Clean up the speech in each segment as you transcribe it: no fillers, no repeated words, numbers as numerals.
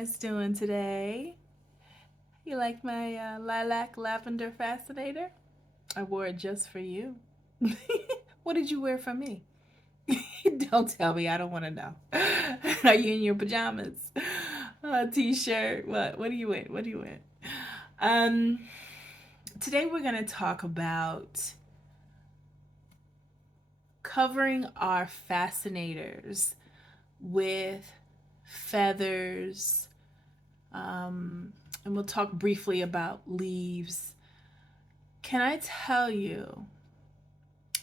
guys doing today? You like my lilac lavender fascinator? I wore it just for you. What did you wear for me? Don't tell me. I don't want to know. Are you in your pajamas? T-shirt. What? What do you wear? What do you wear? Um, Today we're gonna talk about covering our fascinators with feathers, and we'll talk briefly about leaves. Can I tell you,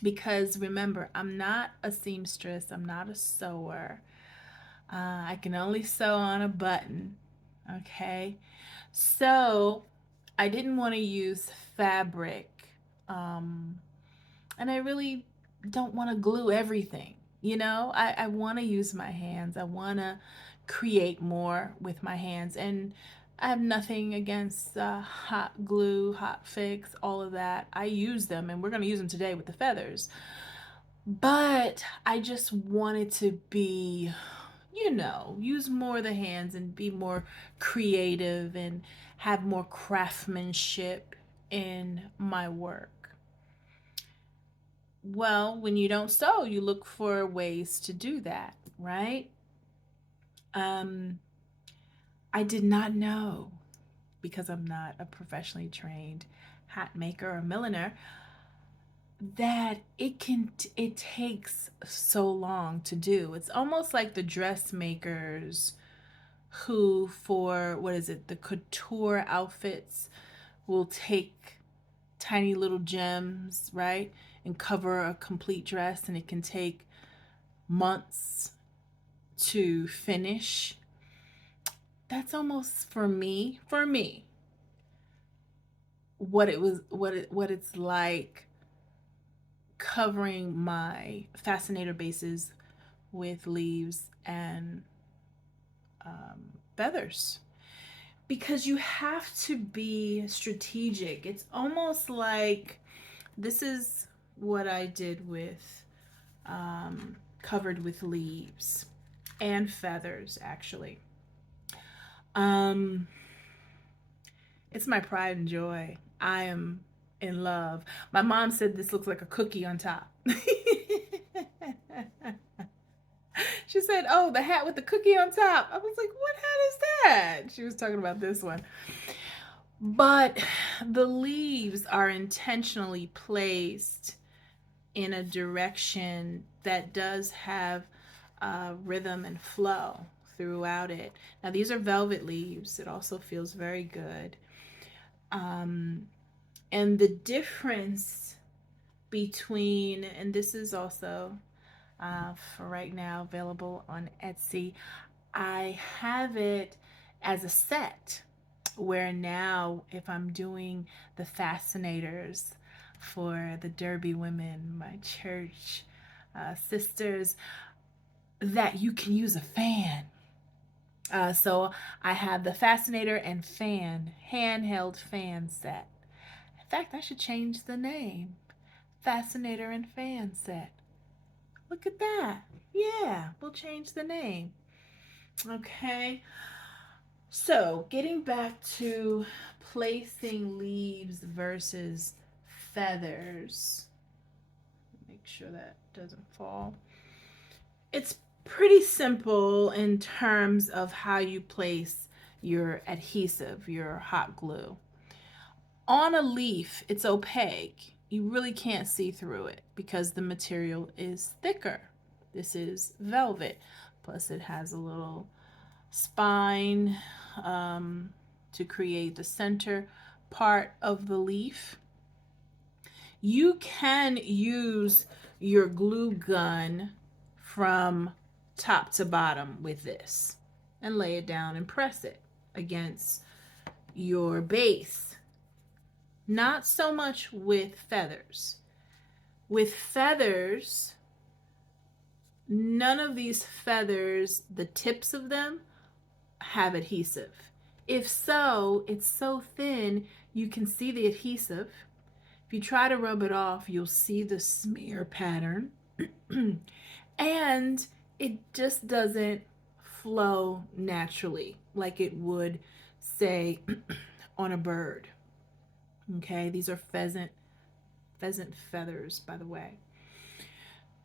because remember, I'm not a seamstress, I'm not a sewer. I can only sew on a button, okay? So I didn't want to use fabric, um, and I really don't want to glue everything. I want to use my hands. I want to create more with my hands. And I have nothing against hot glue, hot fix, all of that. I use them, and we're going to use them today with the feathers. But I just wanted to be, use more of the hands and be more creative and have more craftsmanship in my work. Well, when you don't sew, you look for ways to do that, right? Um, I did not know, because I'm not a professionally trained hat maker or milliner, that it takes so long to do. It's almost like the dressmakers who, for what is it, the couture outfits, will take tiny little gems, right? And cover a complete dress, and it can take months to finish. That's almost for me, what it's like covering my fascinator bases with leaves and feathers, because you have to be strategic. It's almost like this is what I did with covered with leaves and feathers, actually. Um, it's my pride and joy. I am in love. My mom said this looks like a cookie on top. She said, "Oh, the hat with the cookie on top." I was like, "What hat is that?" She was talking about this one. But the leaves are intentionally placed in a direction that does have rhythm and flow throughout it. Now, these are velvet leaves. It also feels very good. And the difference between, and this is also for right now available on Etsy, I have it as a set, where now if I'm doing the fascinators for the Derby women, my church sisters, that you can use a fan. So I have the fascinator and fan, handheld fan set. In fact, I should change the name. Fascinator and fan set. Look at that. Yeah, we'll change the name. Okay. So, getting back to placing leaves versus feathers. Make sure that doesn't fall. It's pretty simple in terms of how you place your adhesive, your hot glue. On a leaf, it's opaque. You really can't see through it because the material is thicker. This is velvet. Plus, it has a little spine to create the center part of the leaf. You can use your glue gun from top to bottom with this and lay it down and press it against your base. Not so much with feathers. With feathers, none of these feathers, the tips of them, have adhesive. If so, it's so thin you can see the adhesive. If you try to rub it off, you'll see the smear pattern. And it just doesn't flow naturally like it would, say, on a bird. Okay, these are pheasant feathers, by the way.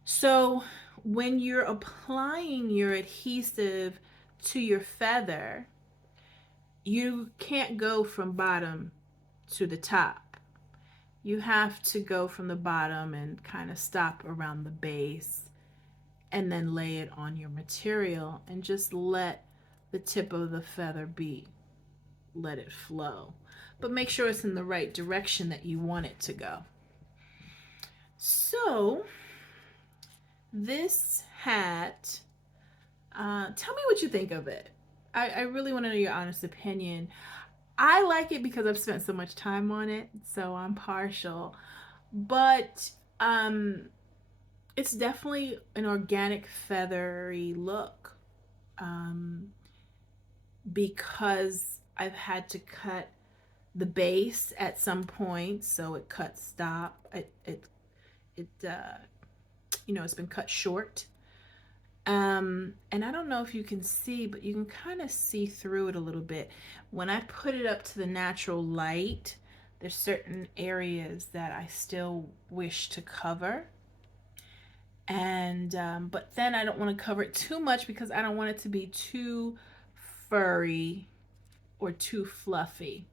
So when you're applying your adhesive to your feather, you can't go from bottom to the top. You have to go from the bottom and kind of stop around the base and then lay it on your material and just let the tip of the feather be. Let it flow. But make sure it's in the right direction that you want it to go. So, this hat, tell me what you think of it. I really want to know your honest opinion. I like it because I've spent so much time on it, so I'm partial. But it's definitely an organic feathery look, because I've had to cut the base at some point, so it cut stop. It's been cut short. And I don't know if you can see, but you can kind of see through it a little bit. When I put it up to the natural light, there's certain areas that I still wish to cover. And but then I don't want to cover it too much because I don't want it to be too furry or too fluffy.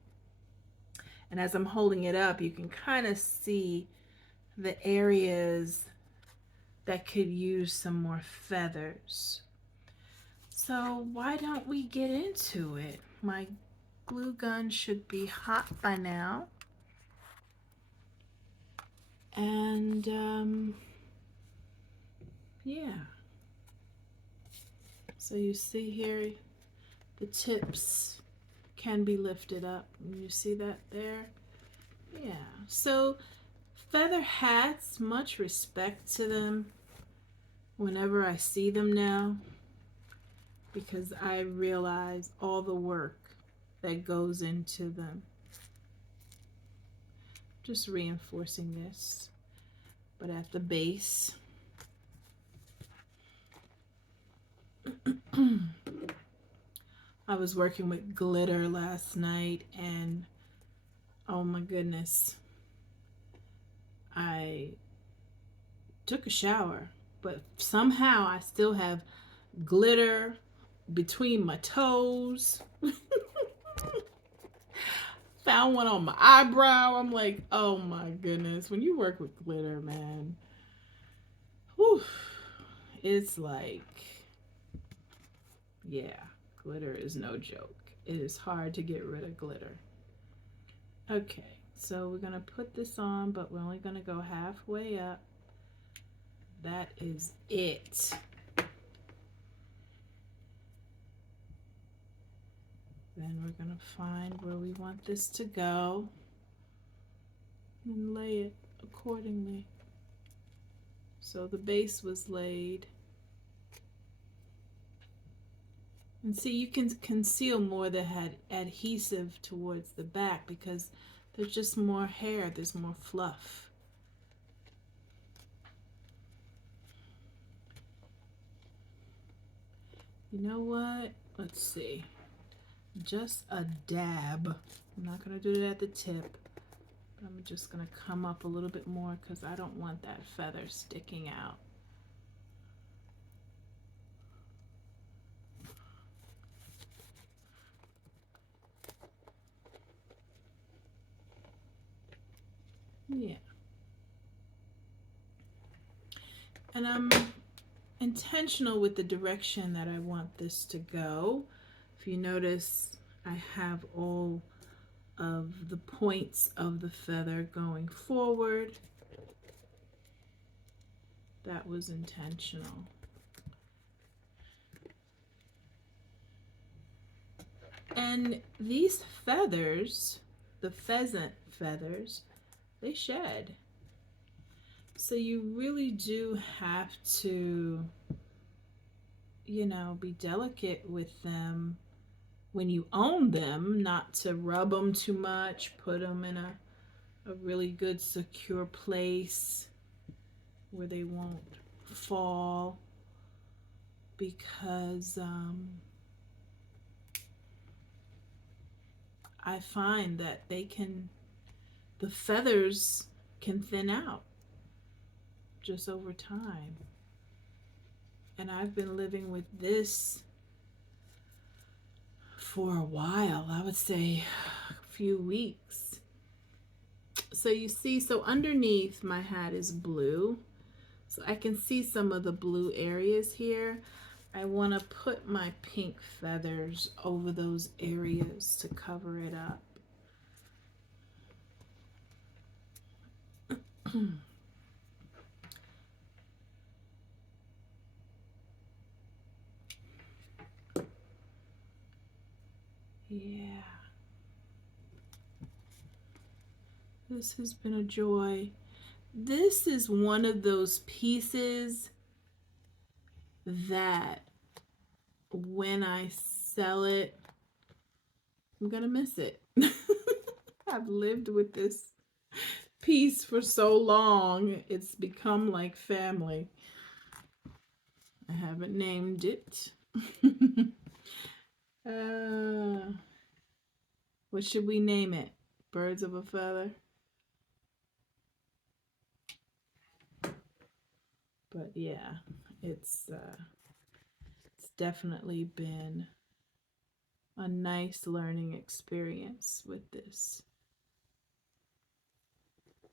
And as I'm holding it up, you can kind of see the areas that could use some more feathers. So why don't we get into it? My glue gun should be hot by now. And yeah. So you see here, the tips can be lifted up. You see that there? Yeah. So feather hats, much respect to them whenever I see them now, because I realize all the work that goes into them. Just reinforcing this, but at the base. I was working with glitter last night, and oh my goodness, I took a shower, but somehow I still have glitter between my toes. Found one on my eyebrow. I'm like, oh my goodness. When you work with glitter, man, whew, it's like, yeah, glitter is no joke. It is hard to get rid of glitter. Okay, so we're going to put this on, but we're only going to go halfway up. That is it. Then we're going to find where we want this to go and lay it accordingly. So the base was laid. And see, you can conceal more of the adhesive towards the back because there's just more hair, there's more fluff. You know what? Let's see. Just a dab. I'm not going to do it at the tip. I'm just going to come up a little bit more because I don't want that feather sticking out. Yeah. And I'm intentional with the direction that I want this to go. If you notice, I have all of the points of the feather going forward. That was intentional. And these feathers, the pheasant feathers, they shed. So you really do have to, be delicate with them when you own them, not to rub them too much, put them in a really good secure place where they won't fall, because I find that the feathers can thin out just over time. And I've been living with this for a while, I would say a few weeks. So you see, so underneath my hat is blue. So I can see some of the blue areas here. I want to put my pink feathers over those areas to cover it up. Yeah. This has been a joy. This is one of those pieces that when I sell it, I'm gonna miss it. I've lived with this piece for so long, it's become like family. I haven't named it. What should we name it? Birds of a feather? But yeah, it's definitely been a nice learning experience with this.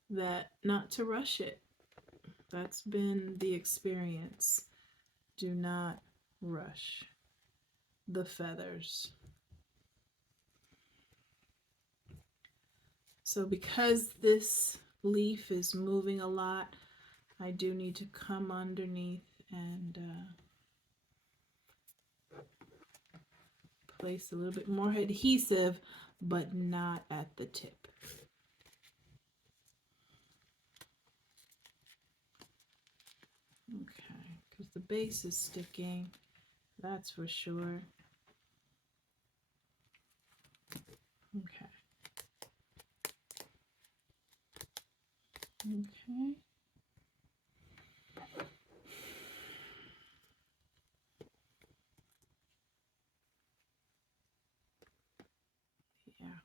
That not to rush it. That's been the experience. Do not rush the feathers. So because this leaf is moving a lot, I do need to come underneath and place a little bit more adhesive, but not at the tip. Okay, because the base is sticking, that's for sure. Okay. Okay. Yeah.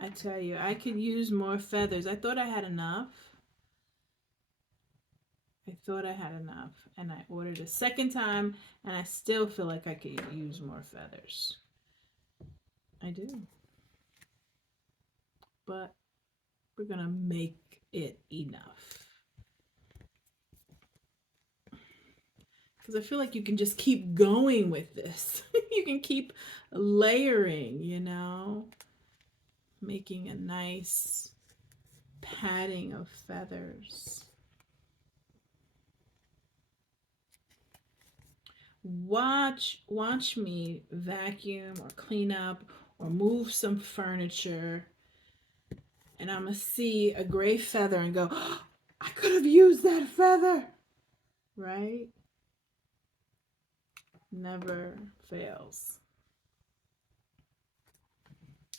I tell you, I could use more feathers. I thought I had enough. And I ordered a second time, and I still feel like I could use more feathers. I do. But we're gonna make it enough. Because I feel like you can just keep going with this. You can keep layering, you know, making a nice padding of feathers. Watch me vacuum or clean up or move some furniture, and I'm gonna see a gray feather and go, oh, I could have used that feather, right? Never fails.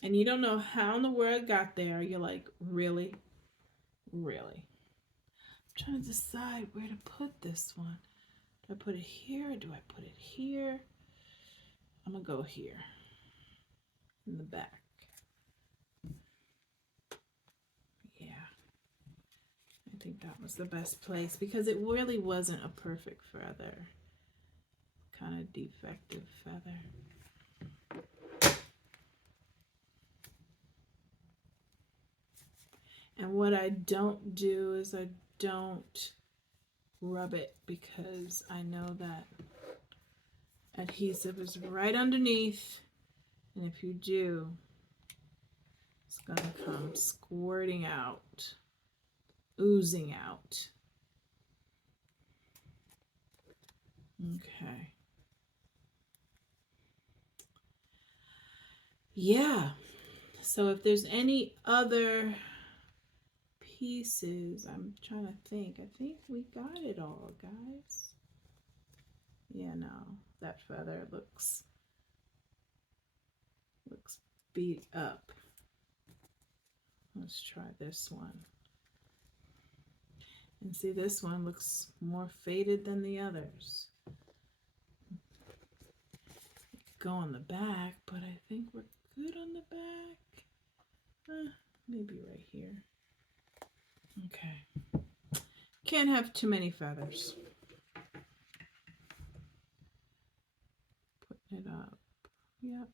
And you don't know how in the world it got there. You're like, really? Really? I'm trying to decide where to put this one. Do I put it here? Do I put it here? I'm gonna go here in the back. Yeah, I think that was the best place because it really wasn't a perfect feather, kind of defective feather. And what I don't do is I don't rub it because I know that adhesive is right underneath, and if you do, it's gonna come squirting out, oozing out. Okay. Yeah. So if there's any other pieces, I'm trying to think. I think we got it all, guys. Yeah, no, that feather looks beat up. Let's try this one. And see, this one looks more faded than the others. go on the back, but I think we're good on the back. Maybe right here. Okay. Can't have too many feathers. Putting it up. Yep.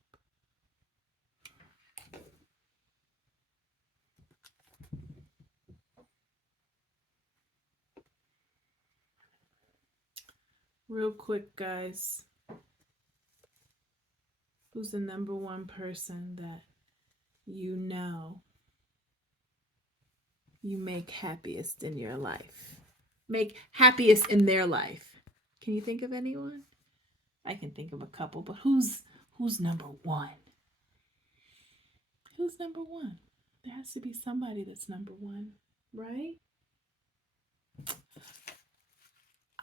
Real quick, guys. Who's the number one person that you know you make happiest in your life? Make happiest in their life. Can you think of anyone? I can think of a couple, but who's number one? Who's number one? There has to be somebody that's number one, right?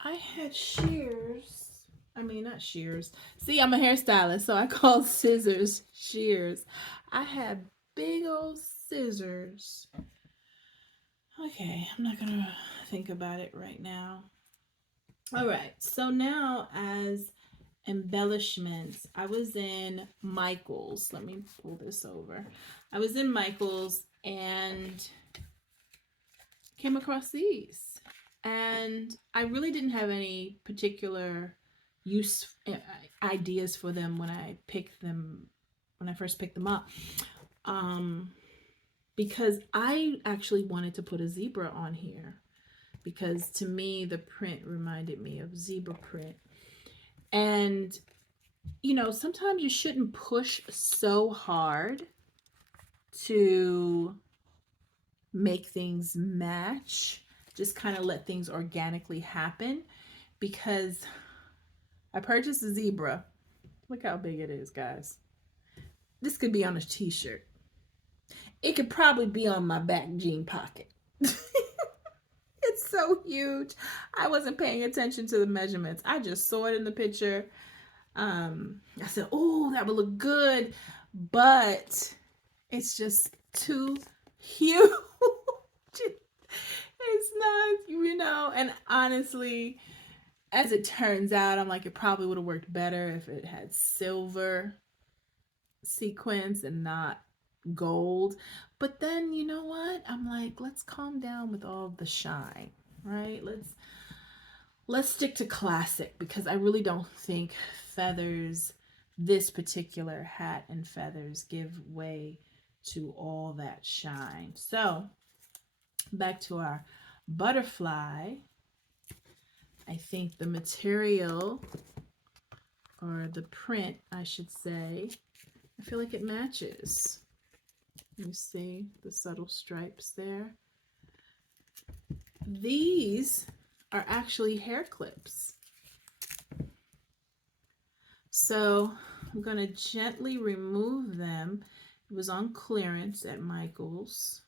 I had shears. I mean, not shears. See, I'm a hairstylist, so I call scissors shears. I had big old scissors. Okay, I'm not gonna think about it right now. All right, so now as embellishments, I was in Michael's. Let me pull this over. I was in Michael's and came across these. And I really didn't have any particular use ideas for them when I first picked them up. Because I actually wanted to put a zebra on here, because to me the print reminded me of zebra print. And you know, sometimes you shouldn't push so hard to make things match. Just kind of let things organically happen, because I purchased a zebra. Look how big it is, guys. This could be on a t-shirt. It could probably be on my back jean pocket. It's so huge. I wasn't paying attention to the measurements. I just saw it in the picture. I said, oh, that would look good, but it's just too huge. It's not, you know, and honestly, as it turns out, I'm like, it probably would have worked better if it had silver sequins and not gold. But then, you know what? I'm like, let's calm down with all the shine, right? Let's stick to classic, because I really don't think feathers, this particular hat and feathers, give way to all that shine. So back to our butterfly. I think the material, or the print, I should say, I feel like it matches. You see the subtle stripes there. These are actually hair clips. So I'm going to gently remove them. It was on clearance at Michael's.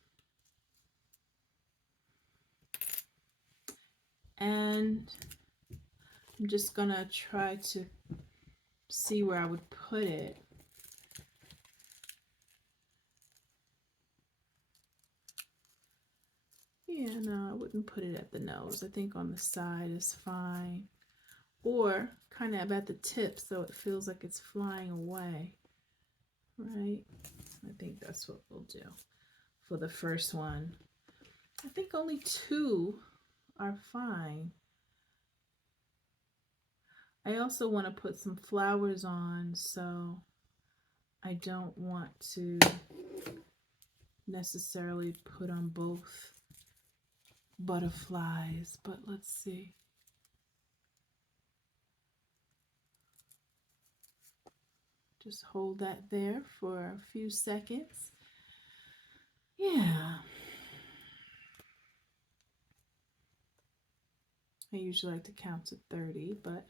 And I'm just going to try to see where I would put it. Yeah, no, I wouldn't put it at the nose. I think on the side is fine. Or kind of at the tip, so it feels like it's flying away. Right? I think that's what we'll do for the first one. I think only 2 are fine. I also want to put some flowers on, so I don't want to necessarily put on both butterflies, but let's see. Just hold that there for a few seconds. Yeah. I usually like to count to 30, but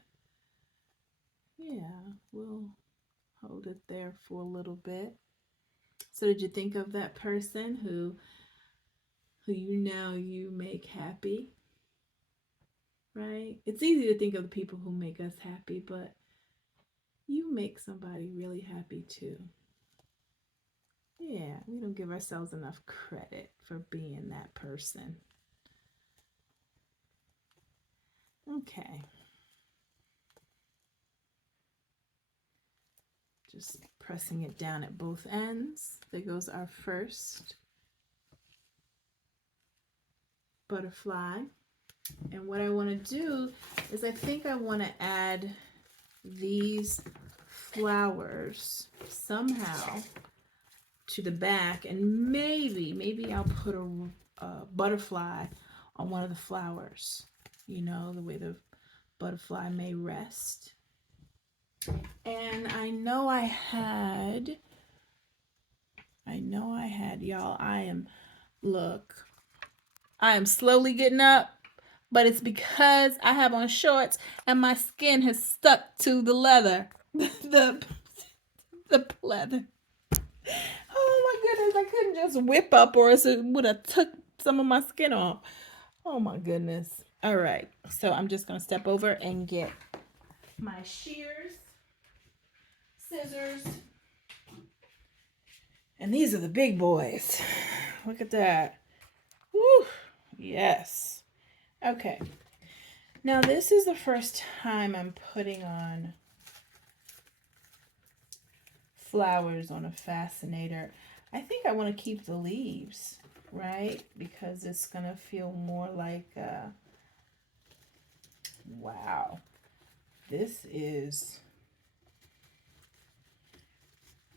yeah, we'll hold it there for a little bit. So did you think of that person who you know you make happy? Right? It's easy to think of the people who make us happy, but you make somebody really happy too. Yeah, we don't give ourselves enough credit for being that person. Okay. Just pressing it down at both ends. There goes our first butterfly. And what I want to do is I think I want to add these flowers somehow to the back, and maybe I'll put a butterfly on one of the flowers, you know, the way the butterfly may rest. And I know I had, y'all, look, I am slowly getting up, but it's because I have on shorts and my skin has stuck to the leather, the leather. Oh my goodness, I couldn't just whip up or else it would have took some of my skin off. Oh my goodness. All right, so I'm just gonna step over and get my shears, scissors, and these are the big boys. Look at that. Woo, yes. Okay, now this is the first time I'm putting on flowers on a fascinator. I think I want to keep the leaves, right? Because it's gonna feel more like wow, this is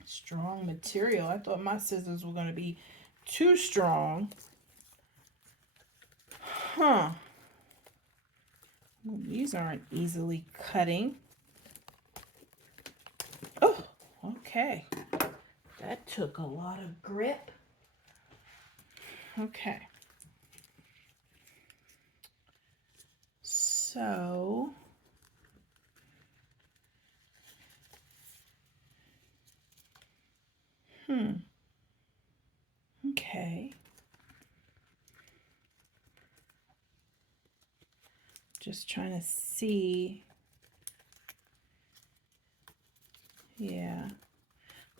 strong material. I thought my scissors were gonna be too strong. Huh. Well, these aren't easily cutting. Oh, okay. That took a lot of grip. Okay. So, okay. Just trying to see. Yeah.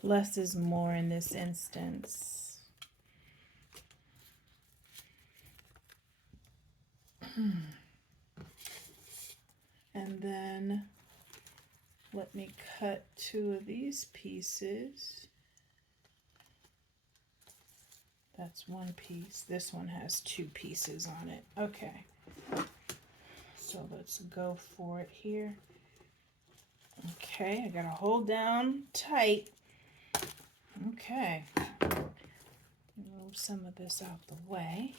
Less is more in this instance. And then let me cut 2 of these pieces. That's 1 piece. This one has 2 pieces on it. Okay. So let's go for it here. Okay, I gotta hold down tight. Okay. Move some of this out the way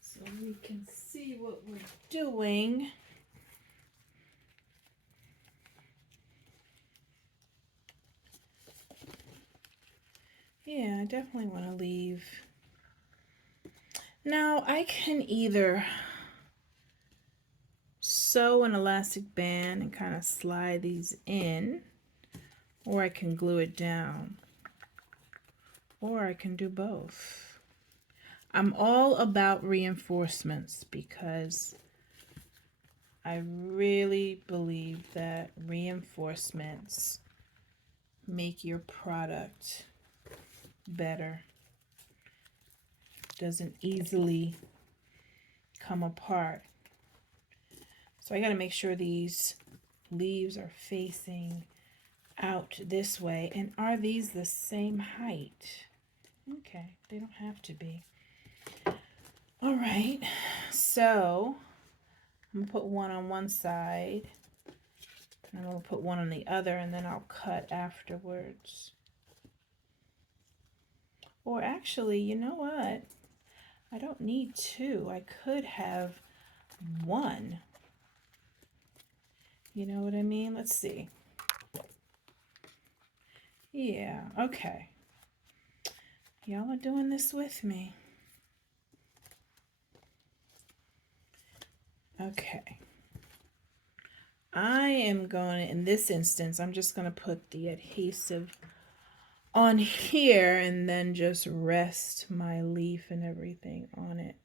so we can see what we're doing. Yeah, I definitely want to leave. Now I can either sew an elastic band and kind of slide these in, or I can glue it down, or I can do both. I'm all about reinforcements because I really believe that reinforcements make your product better. Doesn't easily come apart. So I got to make sure these leaves are facing out this way. And are these the same height? Okay, they don't have to be. All right, so I'm gonna put one on one side, and I'm gonna put one on the other, and then I'll cut afterwards. Or actually, you know what? I don't need 2. I could have 1. You know what I mean? Let's see. Yeah, okay. Y'all are doing this with me. Okay. I am going to, in this instance, I'm just going to put the adhesive on here and then just rest my leaf and everything on it.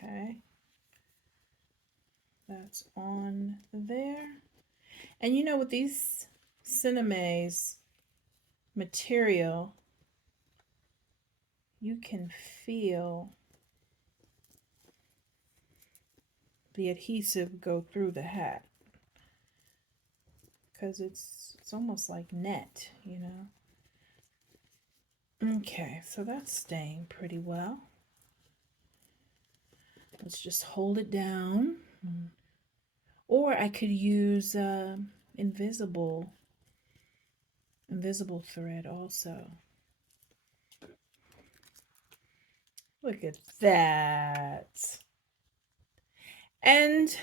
Okay. That's on there. And you know, with these Sinamays material, you can feel the adhesive go through the hat because it's almost like net, you know. Okay, so that's staying pretty well. Let's just hold it down. Or I could use invisible thread also. Look at that. And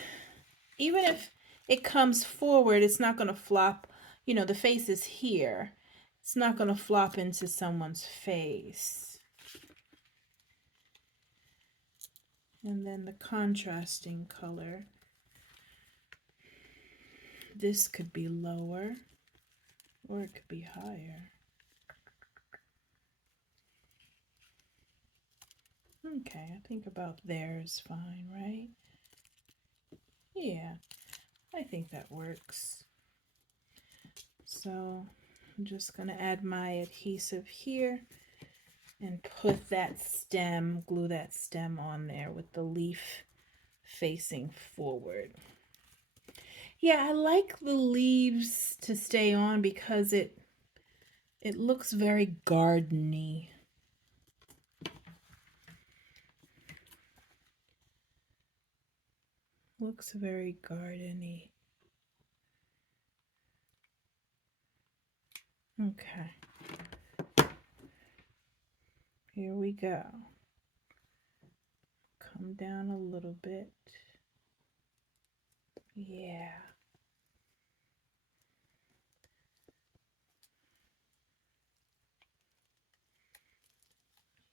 even if it comes forward, it's not going to flop. You know, the face is here. It's not going to flop into someone's face. And then the contrasting color. This could be lower or it could be higher. Okay, I think about there is fine, right? Yeah, I think that works. So I'm just going to add my adhesive here and put that stem, glue that stem on there with the leaf facing forward. Yeah, I like the leaves to stay on because it looks very gardeny. Looks very gardeny. Okay. Here we go. Come down a little bit. Yeah.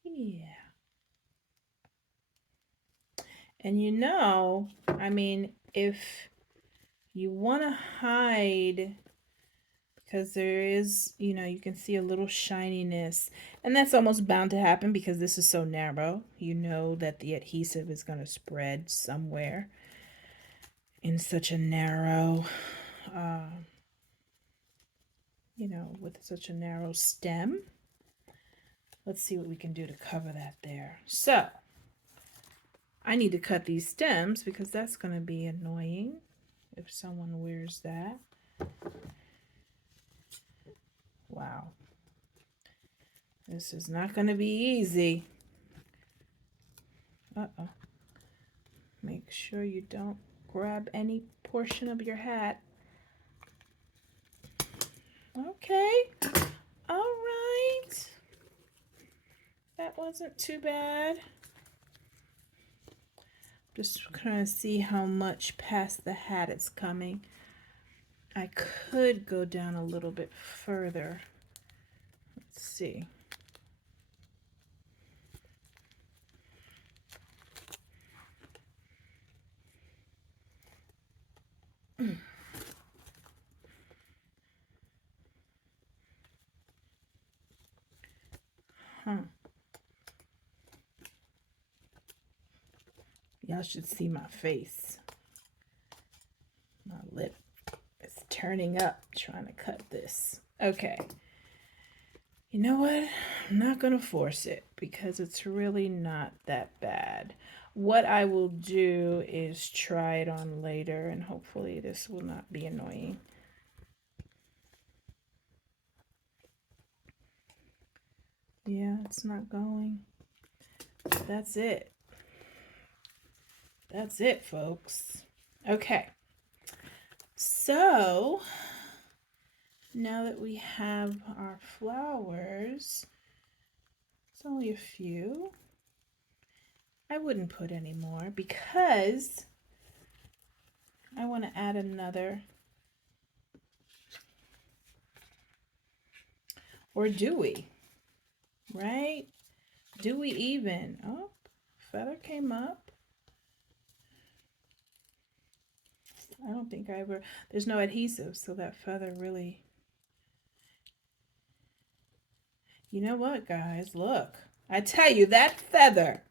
Yeah. And you know, I mean, if you want to hide, because there is, you know, you can see a little shininess, and that's almost bound to happen because this is so narrow. You know that the adhesive is going to spread somewhere in such a narrow, you know, with such a narrow stem. Let's see what we can do to cover that there. So I need to cut these stems because that's going to be annoying if someone wears that. Wow. This is not going to be easy. Uh-oh. Make sure you don't grab any portion of your hat. Okay. All right. That wasn't too bad. Just trying to see how much past the hat it's coming. I could go down a little bit further. Let's see. Huh. Y'all should see my face. My lip is turning up trying to cut this. Okay. You know what? I'm not going to force it because it's really not that bad. What I will do is try it on later and hopefully this will not be annoying. Yeah, it's not going. That's it. That's it, folks. Okay. So, now that we have our flowers, it's only a few. I wouldn't put any more because I want to add another. Or do we? Right? Do we even? Oh, feather came up. I don't think I ever, there's no adhesive, so that feather really, you know what, guys, look. I tell you, that feather,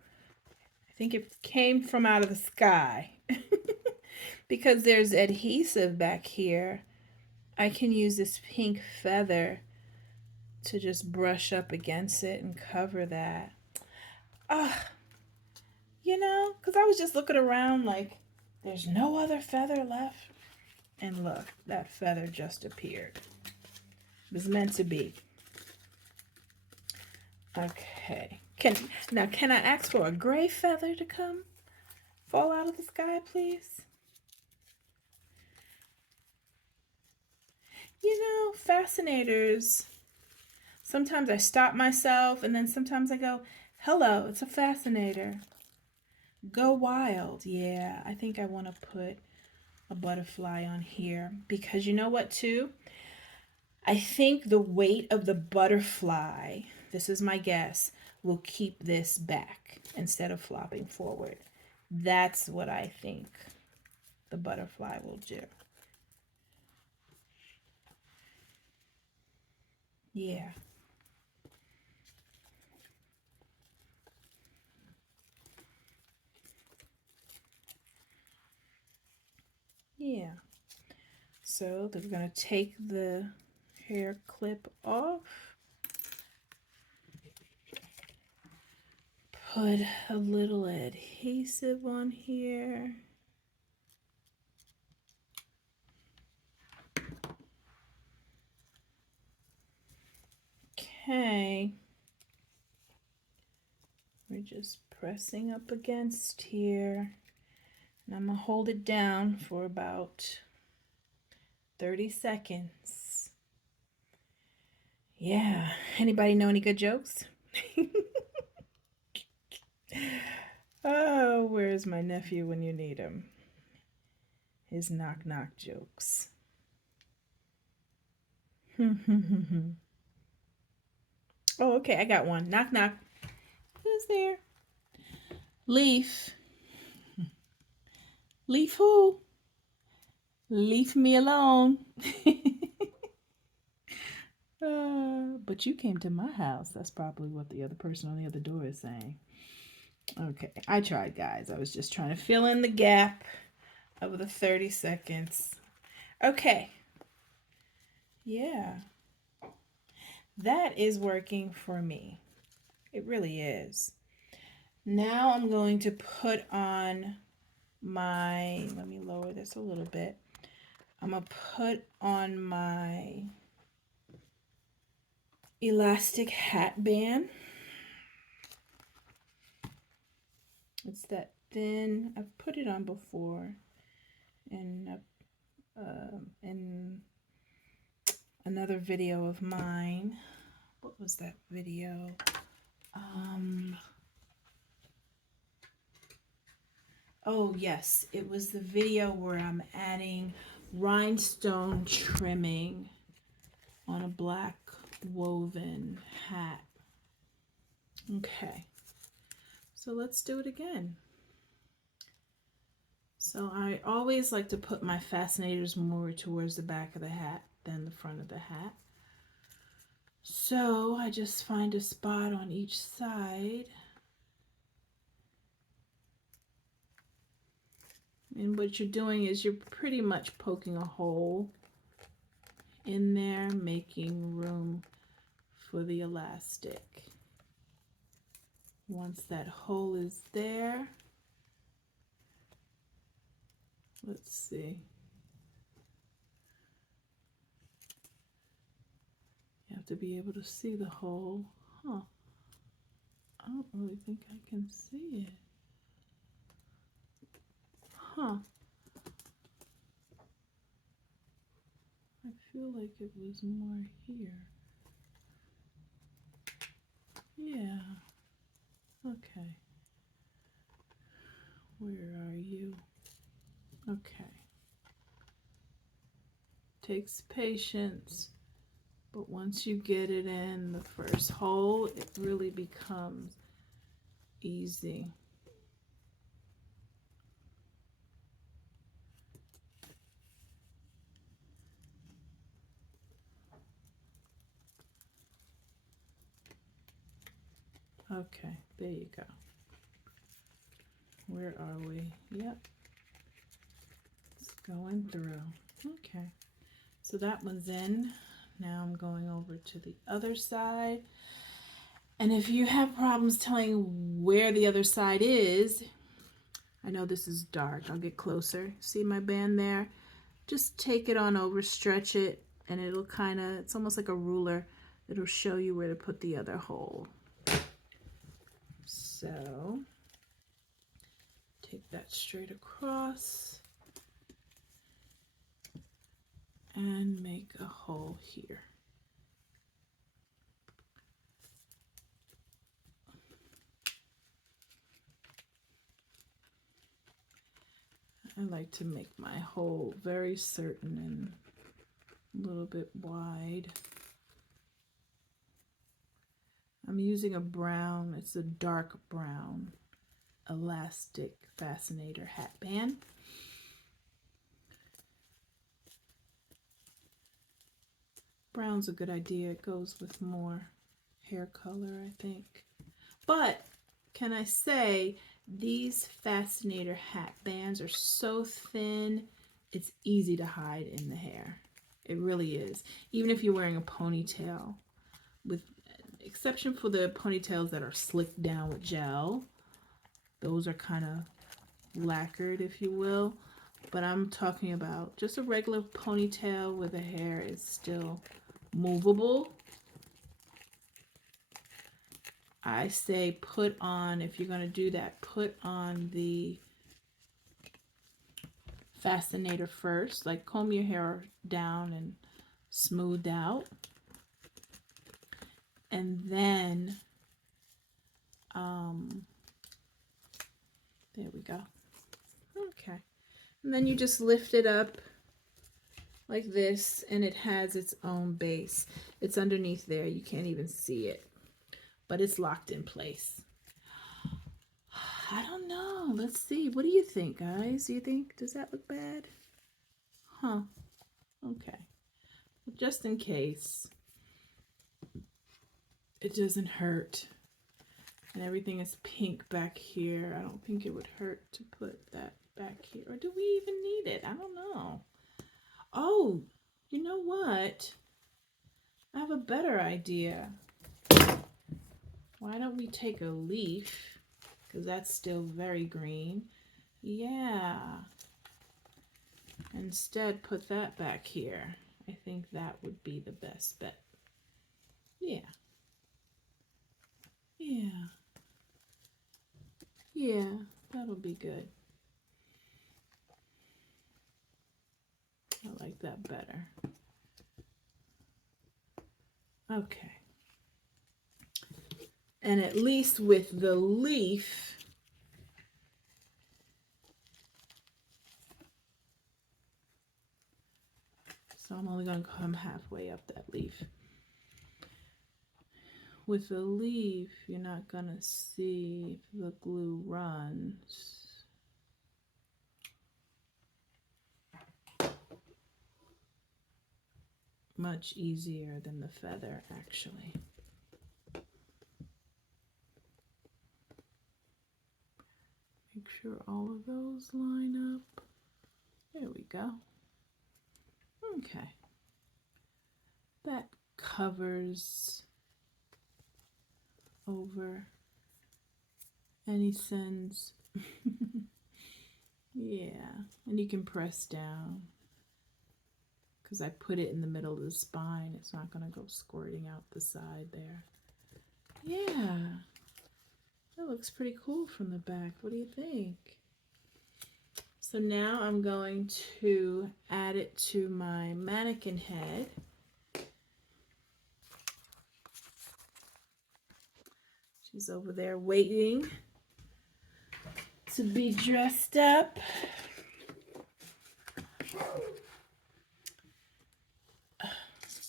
I think it came from out of the sky. because there's adhesive back here, I can use this pink feather to just brush up against it and cover that. Ah, you know, because I was just looking around like there's no other feather left. And look, that feather just appeared. It was meant to be. Okay. Can I ask for a gray feather to come fall out of the sky, please? You know, fascinators. Sometimes I stop myself and then sometimes I go, hello, it's a fascinator. Go wild. Yeah, I think I want to put a butterfly on here because you know what too? I think the weight of the butterfly, this is my guess, will keep this back instead of flopping forward. That's what I think the butterfly will do. Yeah. Yeah. So we're going to take the hair clip off. Put a little adhesive on here. Okay. We're just pressing up against here. And I'm going to hold it down for about 30 seconds. Yeah. Anybody know any good jokes? Oh, where's my nephew when you need him? His knock knock jokes. Oh, okay, I got one. Knock knock. Who's there? Leaf. Leaf who? Leave me alone. But you came to my house. That's probably what the other person on the other door is saying. Okay, I tried, guys. I was just trying to fill in the gap of the 30 seconds. Okay. Yeah. That is working for me. It really is. Now I'm going to put on my, let me lower this a little bit. I'm going to put on my elastic hat band. It's that thin. I've put it on before in another video of mine. What was that video? Oh yes, it was the video where I'm adding rhinestone trimming on a black woven hat. Okay, so let's do it again. So I always like to put my fascinators more towards the back of the hat than the front of the hat. So I just find a spot on each side. And what you're doing is you're pretty much poking a hole in there, making room for the elastic. Once that hole is there, let's see. You have to be able to see the hole. Huh. I don't really think I can see it. Huh. I feel like it was more here. Yeah. Okay. Where are you? Okay. Takes patience, but once you get it in the first hole, it really becomes easy. Okay, there you go. Where are we? Yep. going through. Okay, so that one's in. Now I'm going over to the other side. And if you have problems telling where the other side is, I know this is dark. I'll get closer. See my band there? Just take it on over, stretch it, and it'll kind of, it's almost like a ruler. It'll show you where to put the other hole. So, take that straight across and make a hole here. I like to make my hole very certain and a little bit wide. I'm using a brown, it's a dark brown elastic Fascinator hat band. Brown's a good idea. It goes with more hair color, I think. But can I say, these Fascinator hat bands are so thin, it's easy to hide in the hair. It really is. Even if you're wearing a ponytail, with exception for the ponytails that are slicked down with gel. Those are kind of lacquered, if you will. But I'm talking about just a regular ponytail where the hair is still movable. I say put on, if you're going to do that, put on the Fascinator first. Like comb your hair down and smooth out. And then, there we go. Okay. And then you just lift it up like this, and it has its own base. It's underneath there. You can't even see it, but it's locked in place. I don't know. Let's see. What do you think, guys? Do you think, does that look bad? Huh. Okay. Well, just in case it doesn't hurt and everything is pink back here, I don't think it would hurt to put that back here. Or do we even need it? I don't know. Oh, you know what? I have a better idea. Why don't we take a leaf, because that's still very green. Yeah. Instead, put that back here. I think that would be the best bet. Yeah. Yeah. Yeah, that'll be good. I like that better. Okay. And at least with the leaf, so I'm only going to come halfway up that leaf. With the leaf, you're not going to see if the glue runs. Much easier than the feather, actually. Make sure all of those line up. There we go. Okay. That covers over any sense. Yeah, and you can press down. Because I put it in the middle of the spine, it's not going to go squirting out the side there. Yeah, that looks pretty cool from the back. What do you think? So now I'm going to add it to my mannequin head. She's over there waiting to be dressed up.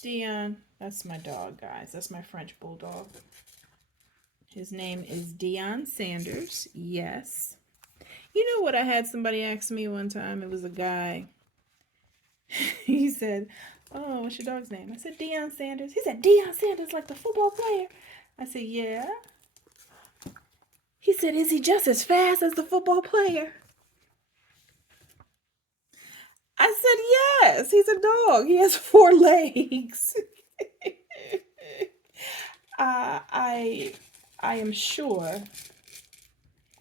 Dion, that's my dog, guys. That's my French bulldog. His name is Dion Sanders. Yes. You know what? I had somebody ask me one time. It was a guy. He said, "Oh, what's your dog's name?" I said, "Dion Sanders." He said, "Dion Sanders, like the football player?" I said, "Yeah." He said, "Is he just as fast as the football player?" I said yes. He's a dog. He has 4 legs. I I am sure.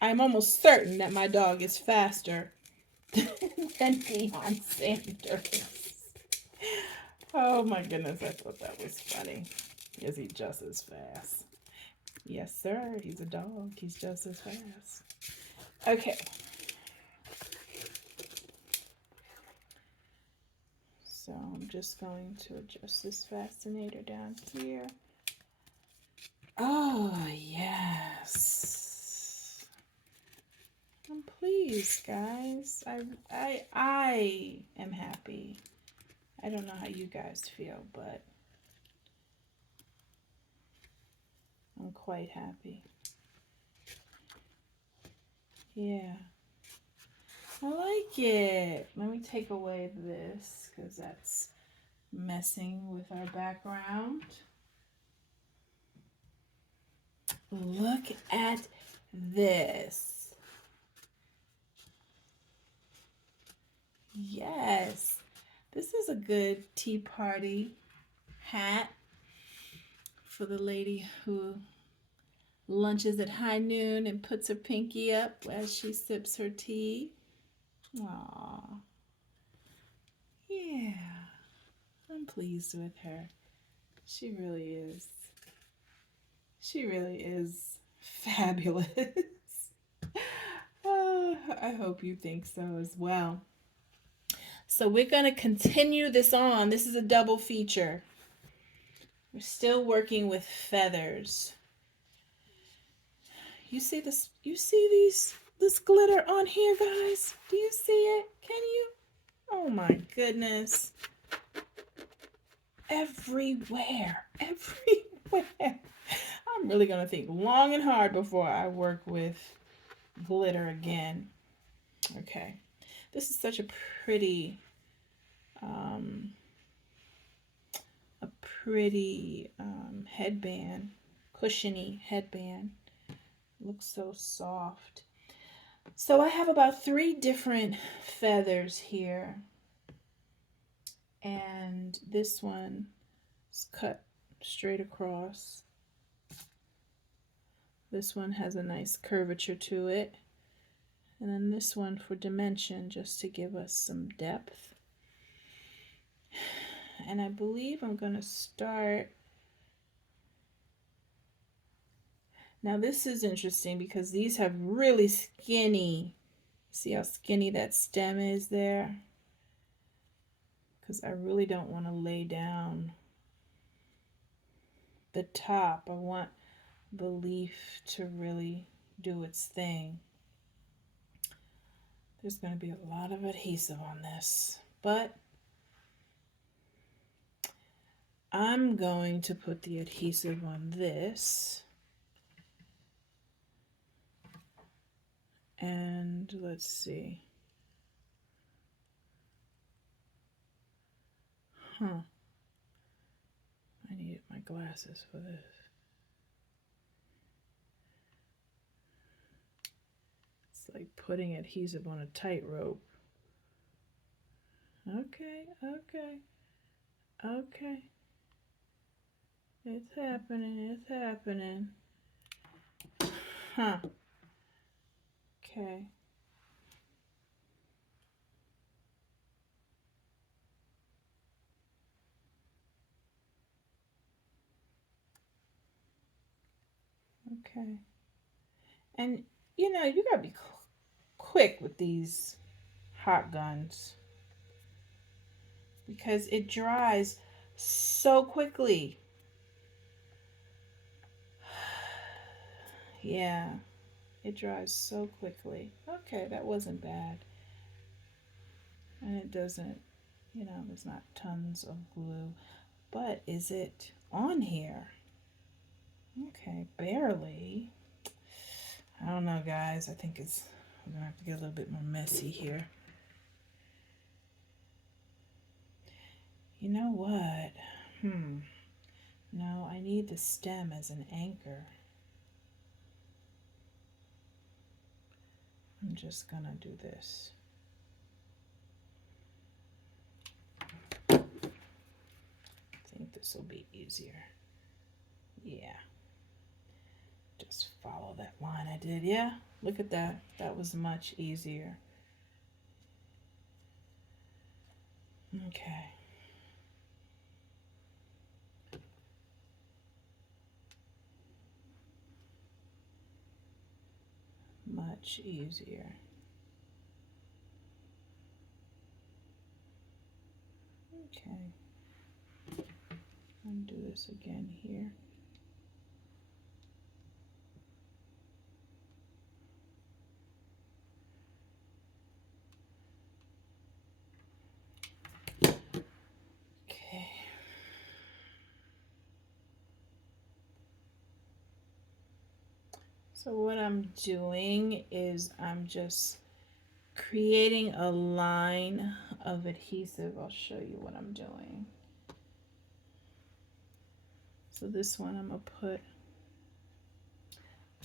I'm almost certain that my dog is faster than Deion Sanders. Oh my goodness, I thought that was funny. Is he just as fast? Yes, sir. He's a dog. He's just as fast. Okay. So I'm just going to adjust this fascinator down here. Oh, yes. I'm pleased, guys. I am happy. I don't know how you guys feel, but I'm quite happy. Yeah. I like it. Let me take away this because that's messing with our background. Look at this. Yes. This is a good tea party hat for the lady who lunches at high noon and puts her pinky up as she sips her tea. Aww. Yeah. I'm pleased with her. She really is. She really is fabulous. I hope you think so as well. So we're going to continue this on. This is a double feature. We're still working with feathers. You see this? You see this glitter on here, guys? Do you see it? Can you? Oh my goodness. Everywhere. Everywhere. I'm really going to think long and hard before I work with glitter again. Okay. This is such a pretty headband, cushiony headband. Looks so soft. So I have about 3 different feathers here, and this one is cut straight across. This one has a nice curvature to it, and then this one for dimension, just to give us some depth. And I believe I'm going to start. Now this is interesting because these have really skinny, see how skinny that stem is there? Because I really don't want to lay down the top. I want the leaf to really do its thing. There's going to be a lot of adhesive on this, but I'm going to put the adhesive on this. And let's see. I needed my glasses for this. It's like putting adhesive on a tightrope. Okay. It's happening. Okay. Okay. And you know, you gotta be quick with these hot guns because it dries so quickly. Yeah, it dries so quickly. Okay, that wasn't bad. And it doesn't, you know, there's not tons of glue. But is it on here? Okay, barely. I don't know, guys. I think we're gonna have to get a little bit more messy here. You know what? No, I need the stem as an anchor. I'm just gonna do this. think this will be easier. Yeah. Just follow that line I did. Yeah, look at that. That was much easier. Okay. Much easier. Okay. Undo this again here. Okay. So what I'm doing is I'm just creating a line of adhesive. I'll show you what I'm doing. So this one I'm gonna put,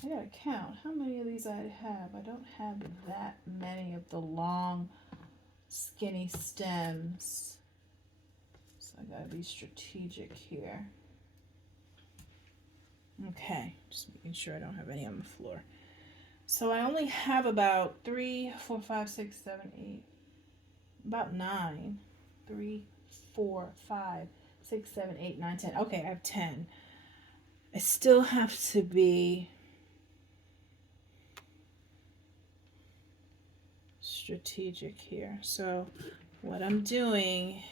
I gotta count how many of these I have. I don't have that many of the long skinny stems. So I gotta be strategic here. Okay, just making sure I don't have any on the floor. So I only have about 3, 4, 5, 6, 7, 8, about 9. 3, 4, 5, 6, 7, 8, 9, 10. Okay, I have 10. I still have to be strategic here. So what I'm doing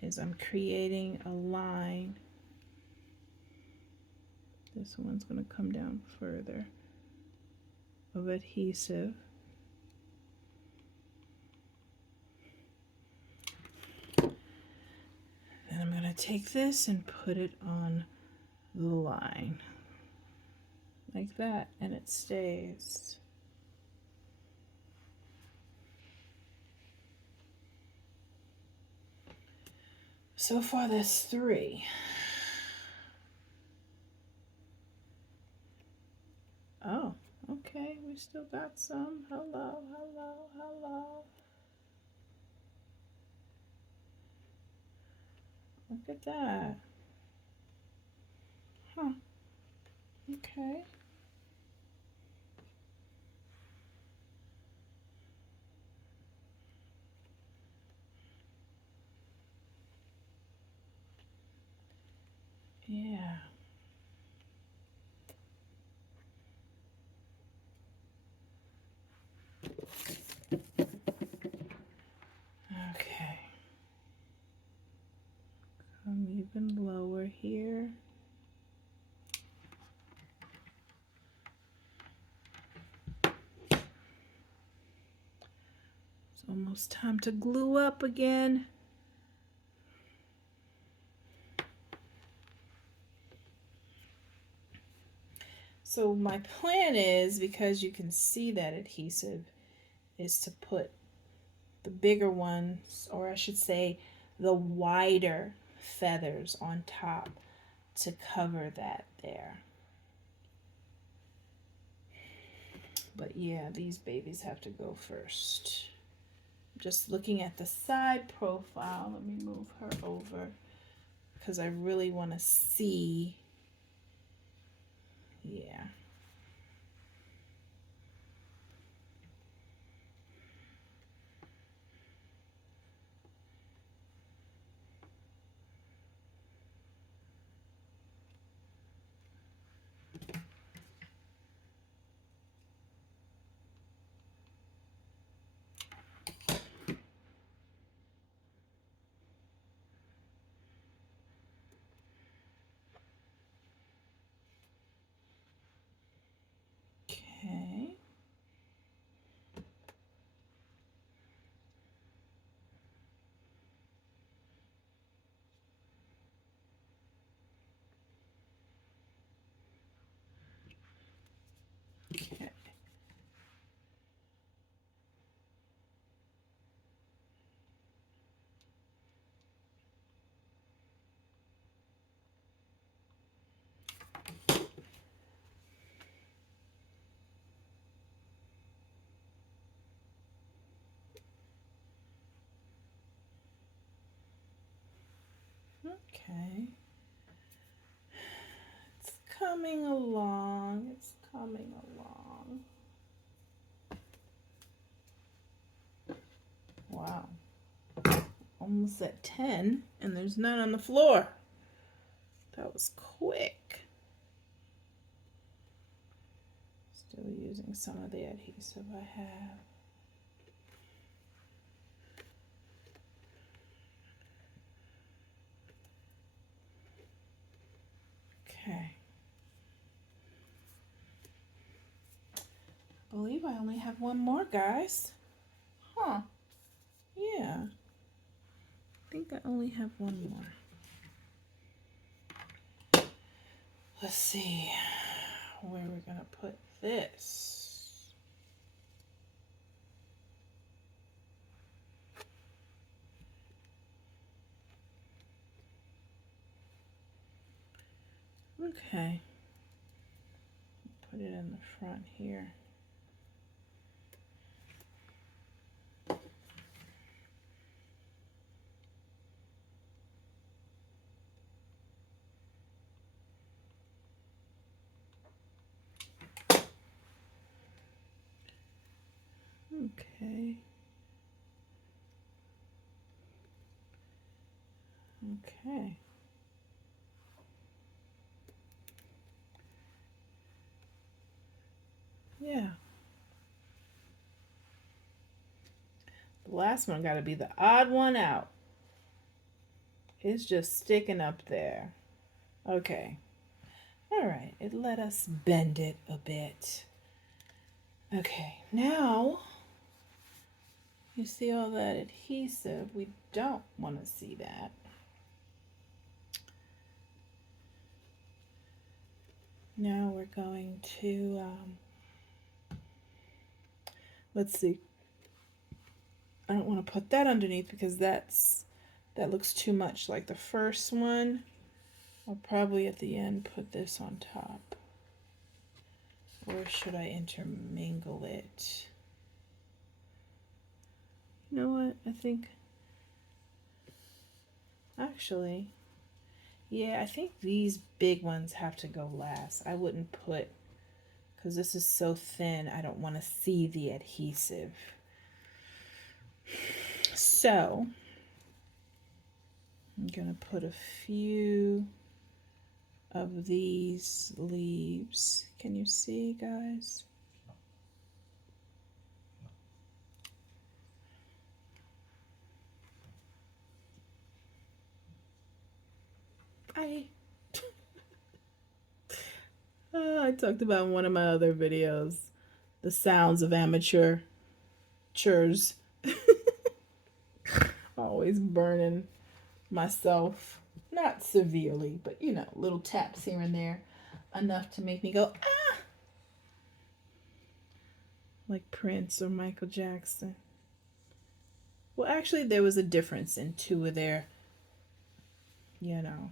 is I'm creating a line. This one's going to come down further of adhesive. Then I'm going to take this and put it on the line like that, and it stays. So far there's 3. Oh, okay, we still got some. Hello, hello, hello. Look at that. Huh. Okay. Yeah. Okay. Come even lower here. It's almost time to glue up again. So my plan is, because you can see that adhesive, is to put the bigger ones, or I should say the wider feathers on top to cover that there. But yeah, these babies have to go first. Just looking at the side profile, let me move her over because I really want to see. Yeah. Okay. It's coming along. It's coming along. Wow. Almost at 10, and there's none on the floor. That was quick. Still using some of the adhesive I have. Okay. I believe I only have one more, guys. Huh. Yeah. I think I only have one more. Let's see where we're going to put this. Okay. Put it in the front here. Okay. Okay. Yeah. The last one got to be the odd one out. It's just sticking up there. Okay. All right. It let us bend it a bit. Okay. Now, you see all that adhesive? We don't want to see that. Now we're going to, let's see. I don't want to put that underneath because that looks too much like the first one. I'll probably at the end put this on top. Or should I intermingle it? You know what? I think, actually, yeah, I think these big ones have to go last. I wouldn't put, because this is so thin, I don't want to see the adhesive. So, I'm going to put a few of these leaves. Can you see, guys? I talked about in one of my other videos the sounds of amateur chores. Always burning myself, not severely, but you know, little taps here and there, enough to make me go ah, like Prince or Michael Jackson. Well, actually, there was a difference in two of their, you know,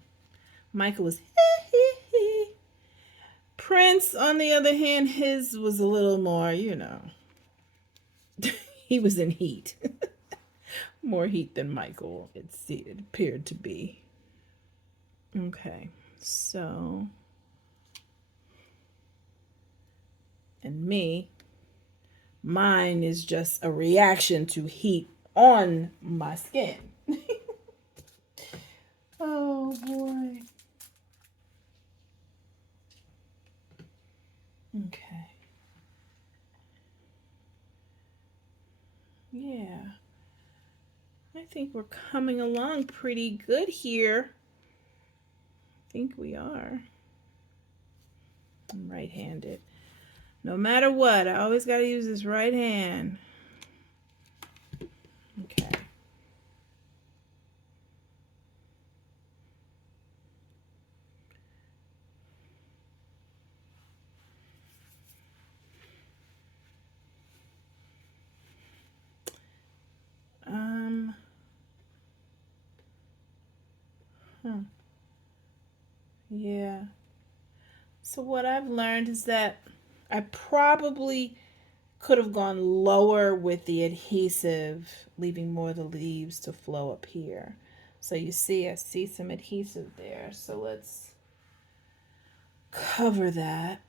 Michael was Prince, on the other hand, his was a little more, you know, he was in heat. More heat than Michael, it appeared to be. Okay, so, and me, mine is just a reaction to heat on my skin. Oh boy. Okay. Yeah. I think we're coming along pretty good here. I think we are. I'm right-handed. No matter what, I always got to use this right hand. Okay. Yeah. So what I've learned is that I probably could have gone lower with the adhesive, leaving more of the leaves to flow up here. So you see, I see some adhesive there. So let's cover that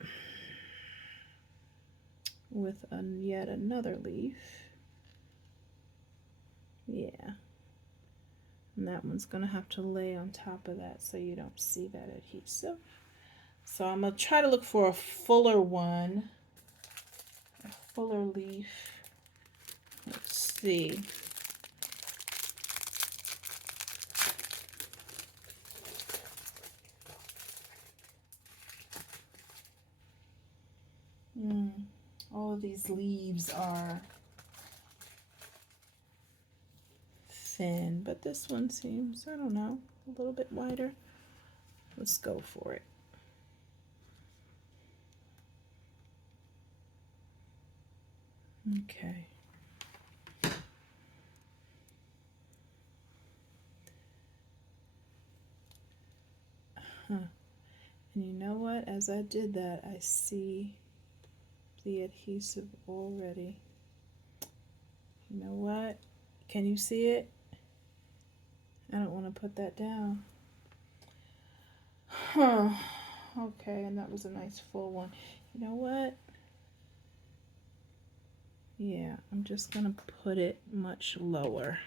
with yet another leaf. Yeah. And that one's going to have to lay on top of that so you don't see that adhesive. So I'm going to try to look for a fuller one, a fuller leaf. Let's see. All of these leaves are thin, but this one seems, I don't know, a little bit wider. Let's go for it. Okay. And you know what? As I did that, I see the adhesive already. You know what? Can you see it? I don't want to put that down. Huh. Okay, and that was a nice full one. You know what? Yeah, I'm just going to put it much lower.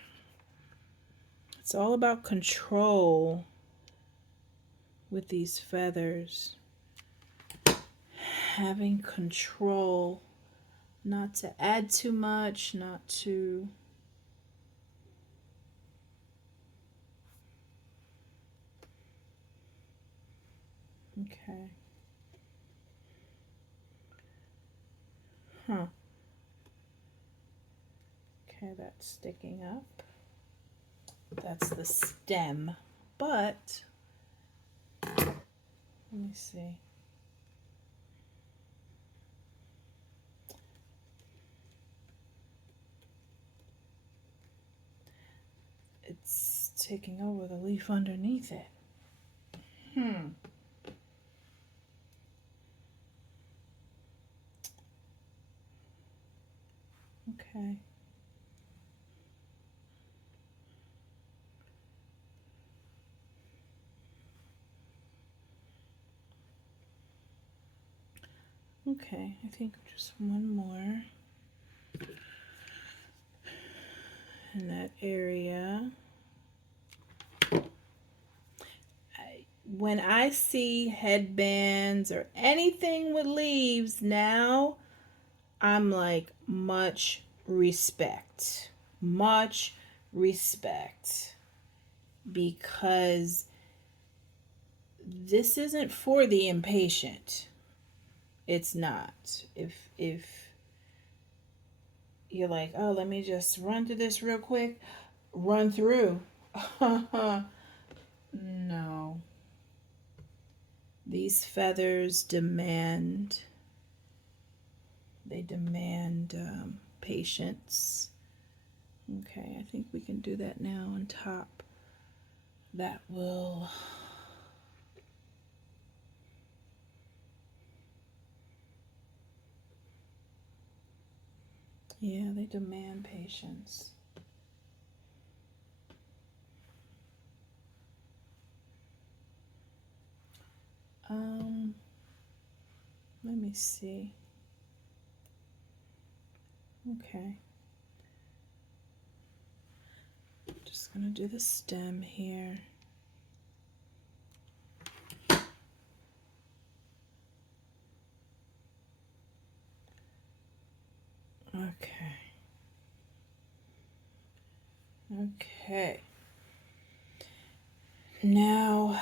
It's all about control with these feathers. Having control, not to add too much, not to... Okay. Huh. Okay, that's sticking up. That's the stem, but let me see. It's taking over the leaf underneath it. Okay. Okay, I think just one more in that area. When I see headbands or anything with leaves now, I'm like, much respect. Much respect. Because this isn't for the impatient. It's not. If you're like, oh, let me just run through this real quick, run through. No. These feathers demand, they demand patience. Okay, I think we can do that now on top. That will... Yeah, they demand patience. Let me see. Okay. Just gonna do the stem here. Okay. Okay. Now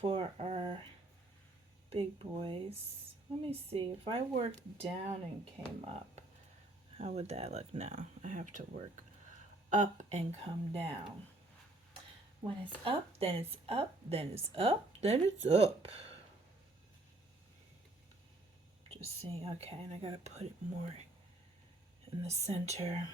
for our big boys. Let me see. If I worked down and came up, how would that look now? I have to work up and come down. When it's up, then it's up, then it's up, then it's up. Just seeing. Okay, and I gotta put it more in the center.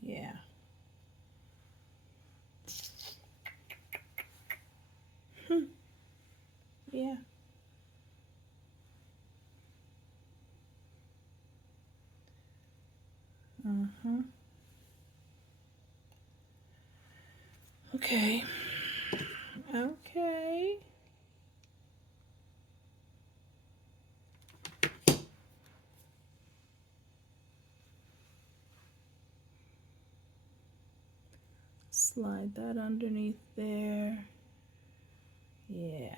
Yeah. Yeah. Okay. Okay. Slide that underneath there. Yeah.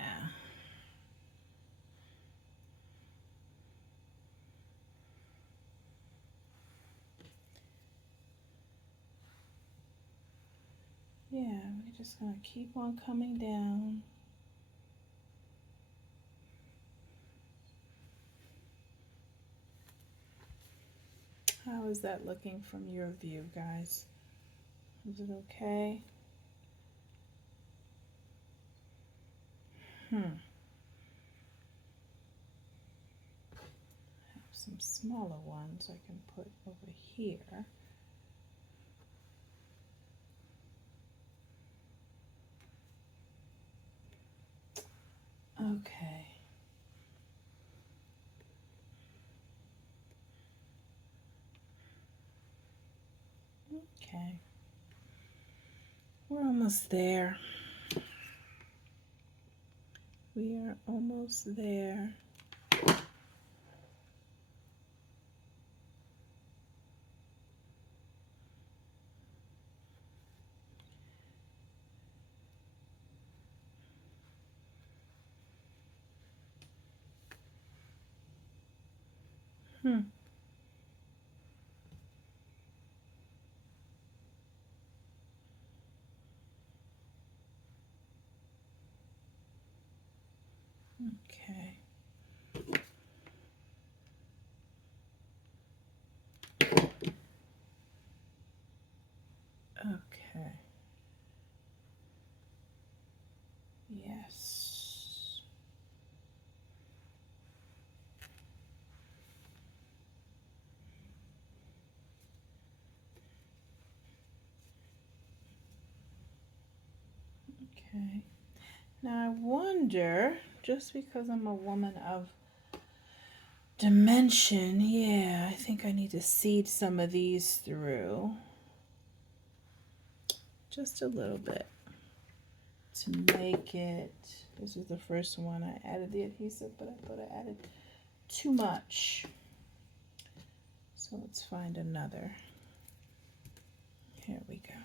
Yeah, we're just gonna keep on coming down. How is that looking from your view, guys? Is it okay? I have some smaller ones I can put over here. Okay. Okay. We're almost there. We are almost there. Okay. Okay. Yes. Okay. Now I wonder, just because I'm a woman of dimension, yeah, I think I need to seed some of these through. Just a little bit to make it. This is the first one. I added the adhesive, but I thought I added too much. So let's find another. Here we go.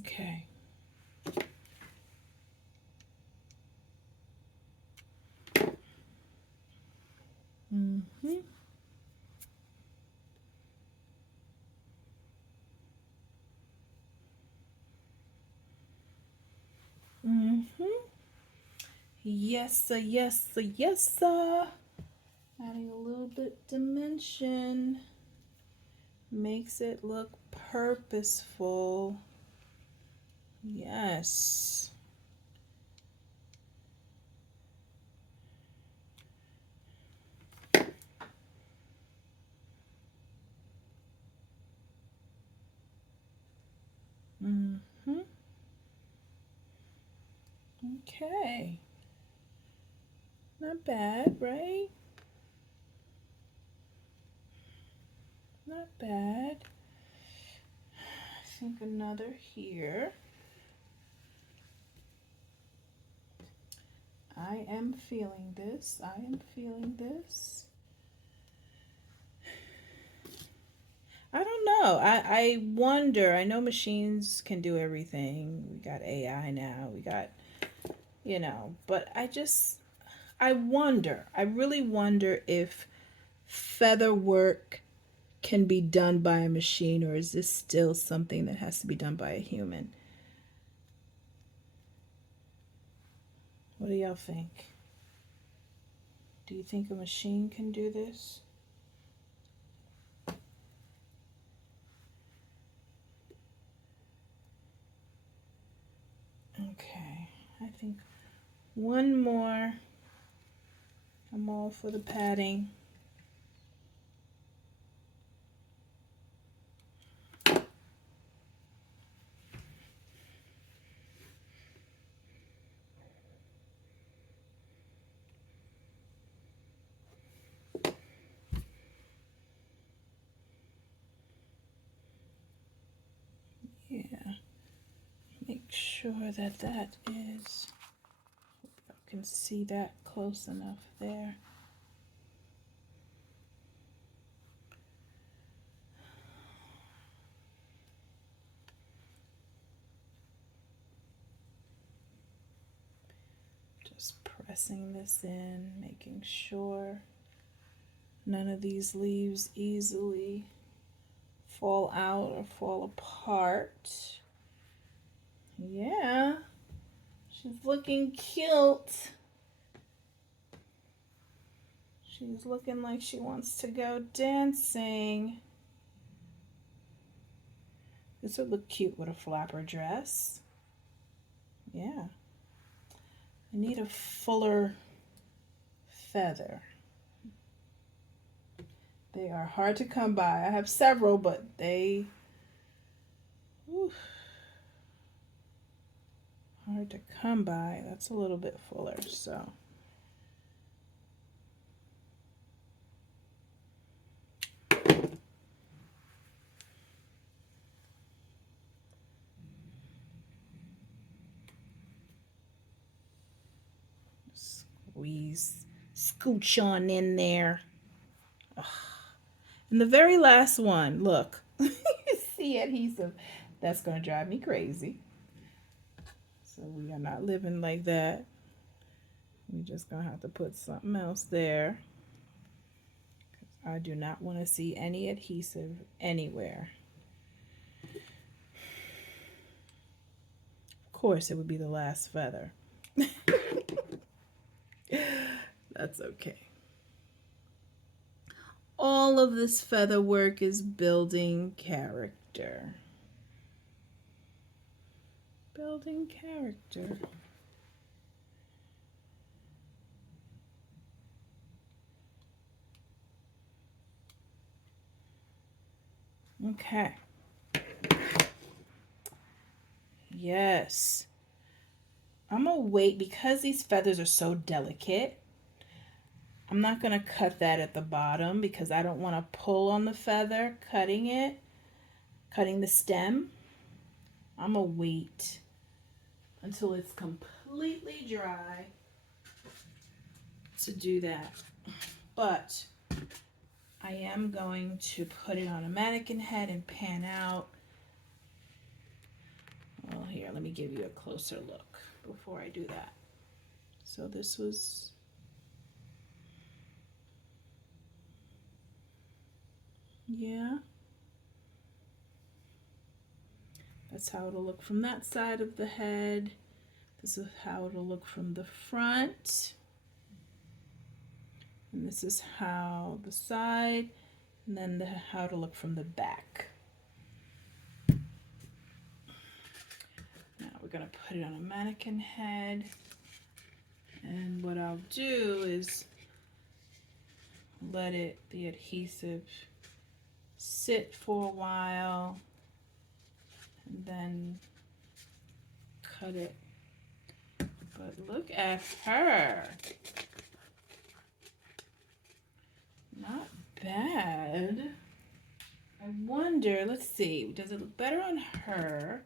Okay. Mm-hmm. Mm-hmm. Yes, sir, yes, sir, yes, sir. Adding a little bit dimension makes it look purposeful. Yes. Mm-hmm. Okay. Not bad, right? Not bad. I think another here. I am feeling this. I am feeling this. I don't know. I wonder. I know machines can do everything. We got AI now. We got, but I wonder. I really wonder if feather work can be done by a machine, or is this still something that has to be done by a human? What do y'all think? Do you think a machine can do this? Okay, I think one more. I'm all for the padding. Yeah, make sure that that is, I can see that close enough there. Just pressing this in, making sure none of these leaves easily fall out or fall apart. Yeah, she's looking cute. She's looking like she wants to go dancing. This would look cute with a flapper dress. Yeah. I need a fuller feather. They are hard to come by. I have several, but they, oof, hard to come by. That's a little bit fuller, so. Squeeze, scooch on in there. Ugh. And the very last one, look, you see adhesive. That's going to drive me crazy. So we are not living like that. We're just going to have to put something else there. I do not want to see any adhesive anywhere. Of course, it would be the last feather. That's okay. All of this feather work is building character. Building character. Okay. Yes. I'm gonna wait because these feathers are so delicate. I'm not gonna cut that at the bottom because I don't want to pull on the feather, cutting the stem. I'm gonna wait until it's completely dry to do that. But I am going to put it on a mannequin head and pan out. Well, here, let me give you a closer look before I do that. So this was, yeah. That's how it'll look from that side of the head. This is how it'll look from the front. And this is how the side, and then how it'll look from the back. Now we're gonna put it on a mannequin head. And what I'll do is let the adhesive sit for a while and then cut it. But look at her. Not bad. I wonder, let's see, does it look better on her?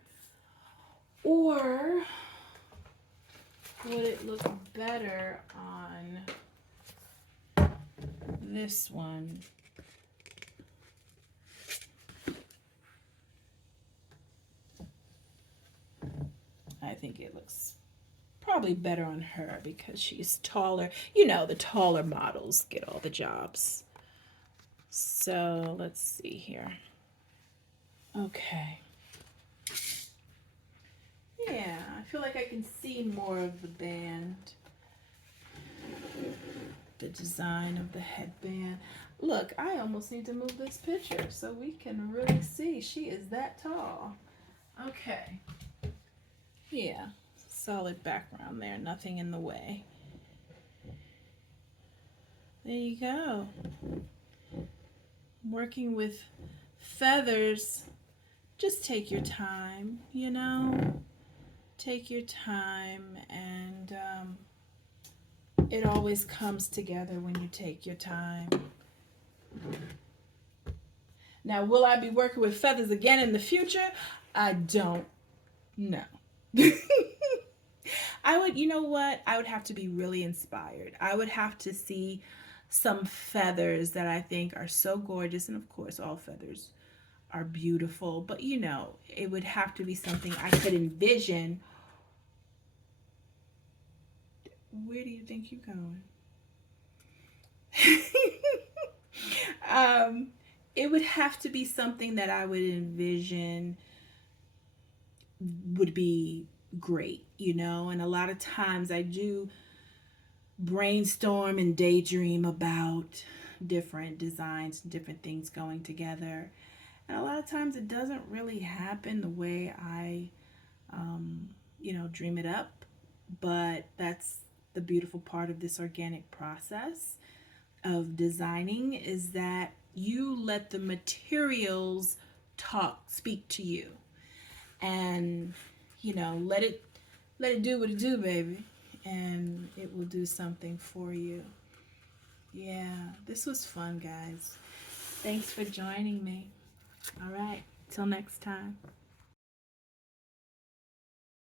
Or would it look better on this one? I think it looks probably better on her because she's taller. You know, the taller models get all the jobs. So let's see here. Okay. Yeah, I feel like I can see more of the band. The design of the headband. Look, I almost need to move this picture so we can really see. She is that tall. Okay. Yeah, solid background there, nothing in the way. There you go. Working with feathers, just take your time, you know? Take your time, and it always comes together when you take your time. Now, will I be working with feathers again in the future? I don't know. I would, you know what? I would have to be really inspired. I would have to see some feathers that I think are so gorgeous. And of course, all feathers are beautiful. But, you know, it would have to be something I could envision. Where do you think you're going? um, it would have to be something that I would envision would be great, you know. And a lot of times I do brainstorm and daydream about different designs, different things going together. And a lot of times it doesn't really happen the way I, dream it up. But that's the beautiful part of this organic process of designing is that you let the materials speak to you, and let it do what it do, baby, and it will do something for you. Yeah, this was fun, guys. Thanks for joining me. All right, till next time.